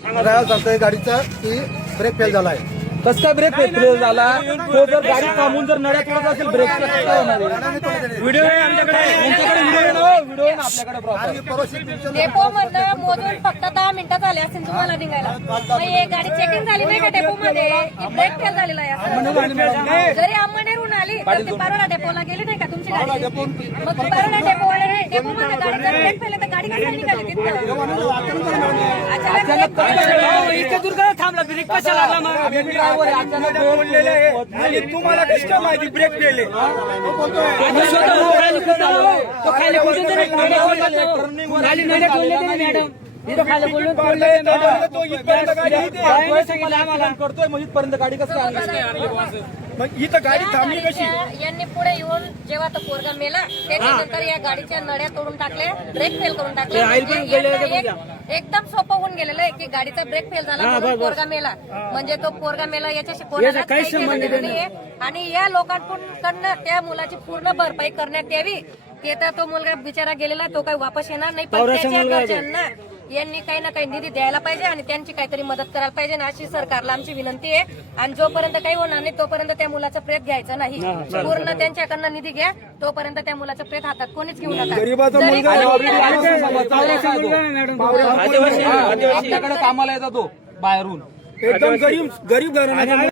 Driver सांगतोय गाडीचा की ब्रेक फेल झालाय. कसं काय ब्रेक फेल झाला? तो जर गाडी थांबून जर नड्यात पडत असेल ब्रेक कसं काय होणार आहे? व्हिडिओ आहे आमच्याकडे, व्हिडिओ आहे ना आपल्याकडे प्रॉपर. डेपो मधनं मोजून फक्त 10 मिनिटं झाले असतील तुम्हाला निघायला. मग हे गाडी चेकिंग झाली नाही का डेपो मध्ये? ब्रेक फेल झालेला आहे असं. जरी अंमळनेरहून आली तर ती परोडा डेपोला गेली नाही का तुमची गाडी? मग परोडा डेपो वाले डेपो मध्ये गाडी जर ब्रेक फेल तर गाडी कशाला निघाली तिथं? इतक्या दूर काय थांबला ब्रेक कशाला लागला मग? आणि तुम्हाला कसं काय माहिती ब्रेक फेल आहे? करतोय मग इथपर्यंत गाडी कसं आणली? मग इथं गाडी थांबली कशी? यांनी पुढे येऊन जेव्हा तो पोरगा मेला त्याच्यानंतर या गाडीच्या नड्या तोडून टाकले, ब्रेक फेल करून टाकले. एकदम सोपं होऊन गेलेलं आहे की गाडीचा ब्रेक फेल झाला म्हणून पोरगा मेला, म्हणजे तो पोरगा मेला याच्याशी कोणालाच काही केलेलं नाहीये. आणि या लोकांकडनं त्या मुलाची पूर्ण भरपाई करण्यात यावी. ते तर तो मुलगा बिचारा गेलेला, तो काही वापस येणार नाही, पण त्याच्या घरच्यांना यांनी काही ना काही निधी द्यायला पाहिजे आणि त्यांची काहीतरी मदत करायला पाहिजे ना, अशी सरकारला आमची विनंती आहे. आणि जोपर्यंत काही होणार नाही तोपर्यंत त्या मुलाचा प्रेत घ्यायचा नाही. पूर्ण त्यांच्याकडनं निधी घ्या, तोपर्यंत त्या मुलाचा प्रेत हातात कोणीच घेऊ नका. आपल्याकडे कामाला येतात तो बाहेरून एकदम गरीब घराण्याचा